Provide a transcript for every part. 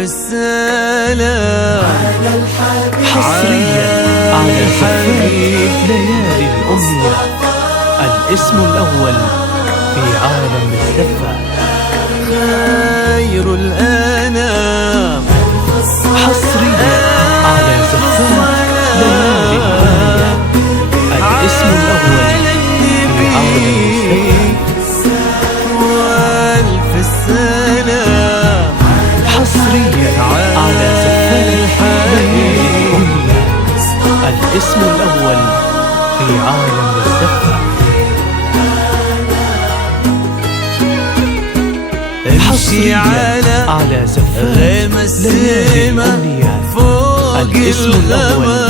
السلام حصريا على زفات ليالي الأمنية، الاسم الأول في عالم الزفة. خير الأنام حصريا على زفات ليالي الأمنية، الاسم الأول في عالم الزفة. والف السلام حصريا على زفات ليالي الأمنية، الاسم الأول في عالم الزفة. امشي على زفات غيم ليالي الأمنية، فوق الاسم الأول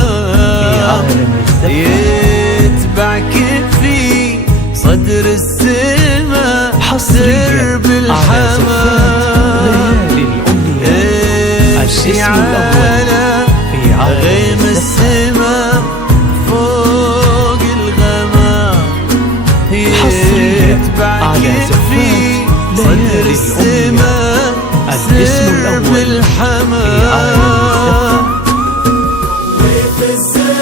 في عالم الزفة. يتبع كفي صدر السما حصريا على زفات ليالي الأمنية، الاسم الأول في عالم السما فوق الغمام. حصريا على كفي صدر السما، الاسم الأول في عالم الزفة.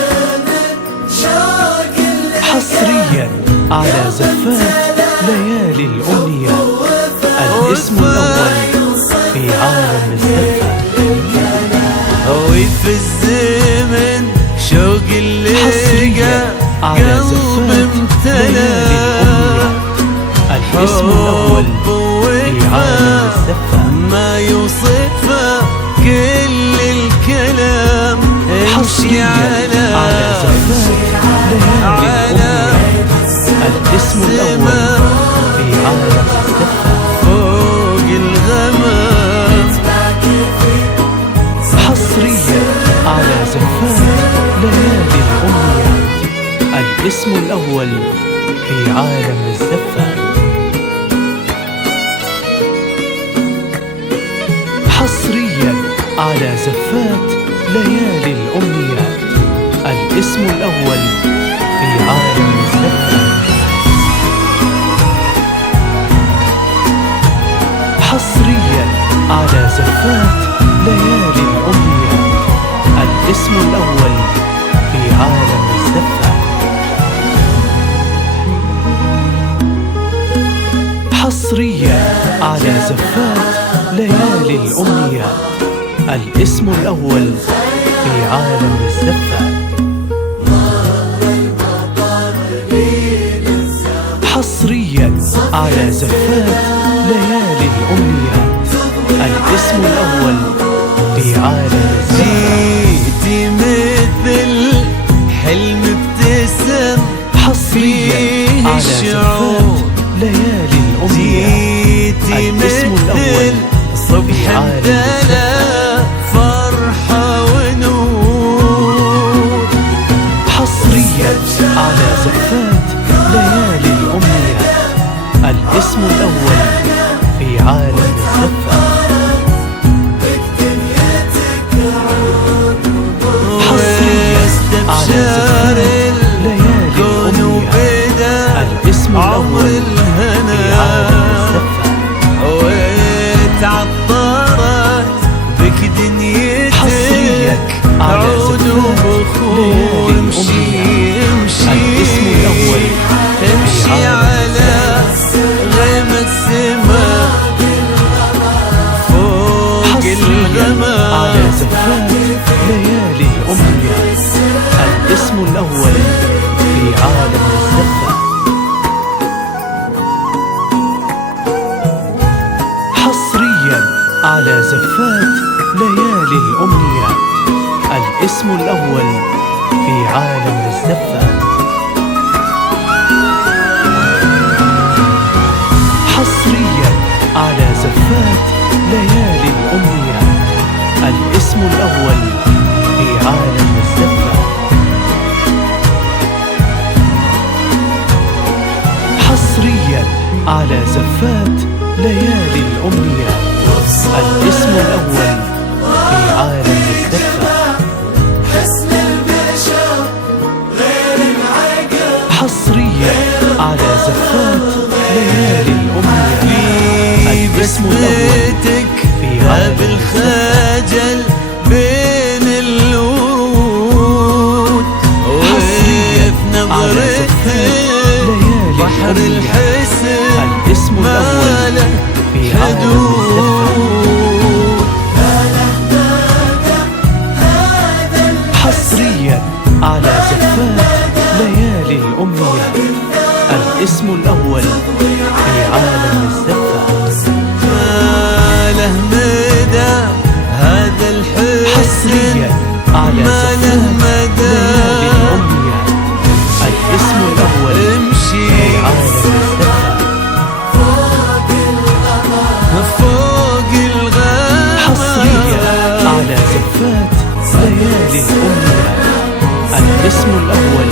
حصريا على زفات ليالي الأمنية، الاسم الأول في عالم الزفة. وفي الزمن شوق اللقا على زفات ليالي الأمنية، الاسم الأول في عالم الزفة. ما يوصفه كل الكلام. امشي على زفات ليالي الأمنية، الاسم الأول في عالم الزفة. فوق الغمام. حصريا على زفات ليالي الأمنية، الاسم الأول في عالم الزفة. حصريا على زفات ليالي الأمنية، الاسم الأول في عالم الزفة. حصريا على زفات ليالي الأمنية، الاسم الأول في عالم الزفة. حصريا على زفات ليالي الأمنية، الاسم الأول في عالم الزفة. حصريا على زفات ليالي الأمنية، الاسم الأول في عالم الزفة. جيتي مثل حلم ابتسم حصريا على زفات ليالي الأمنية، الاسم الأول صبح في عالم الزفة. فرحة ونور. حصريا على زفات ليالي الأمنية، الاسم الأول في عالم الزفة. حصريا على زفات ليالي الأمنية، الاسم الأول في عالم الزفة. وتعطرت بك دنيتك عود وبخور. امشي الاسم الأول امشي على غيم السما فوق الغمام. على زفات ليالي الأمنية، الاسم الأول في عالم الزفة. حصريا على زفات ليالي الأمنية، الاسم الأول في عالم الزفة. حصريا على زفات ليالي الأمنية، الاسم الأول في عالم الزفة. حصريا على زفات ليالي الأمنية، الاسم الأول في عالم الزفة. حصريا على زفات ليالي الأمنية، الاسم الأول في عالم الزفة. حصريا على ما له زفات مدى. ليالي الأمنية. الاسم الأول امشي في عالم الزفات. فوق الغمام حصريا على زفات ليالي الأمنية. الاسم الأول